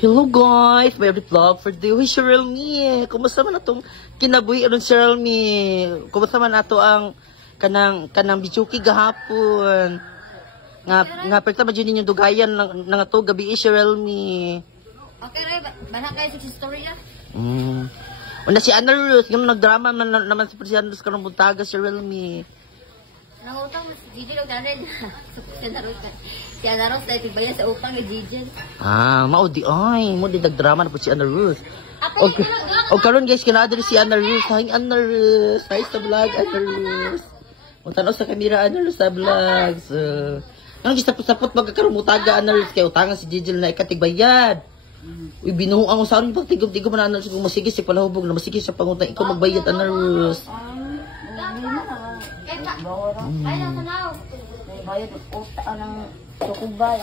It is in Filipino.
Hello guys, may vlog for the Uy, Cheryl Me. Kumusta man atong kinabuhi aron Cheryl Me? Kumusta man ato ang kanang bichuki gahapon? Nga perta man ninyo dugayan nang ato gabi Cheryl Me. Okay, Ray, bana kayo sa story ya. Una si Ana Ruth, yung nagdrama naman si Ana Ruth karong buntaga Cheryl Me. Nangutang si Gigi lang darin. Si Ana Ruth dahil tibayan sa upang ni Gigi. Mao di nagdrama na po si Ana Ruth. O karon guys, kinadiri si Ana Ruth. Hi Ana Ruth. Hi sa vlog Ana Ruth. Untanaw sa kamera Ana Ruth sa vlog. So, anong gisapot-sapot magkakaroon mutaga Ana Ruth kay utangan si Gigi na ikatigbayad. Uy, binuhuang ko sa akin pag tigom-tigom na Ana Ruth kung masigis si palahubog na masigis sa pangutang ikaw magbayad Ana Ruth. Ay, lang sa now. Bayad uta ng tukubay.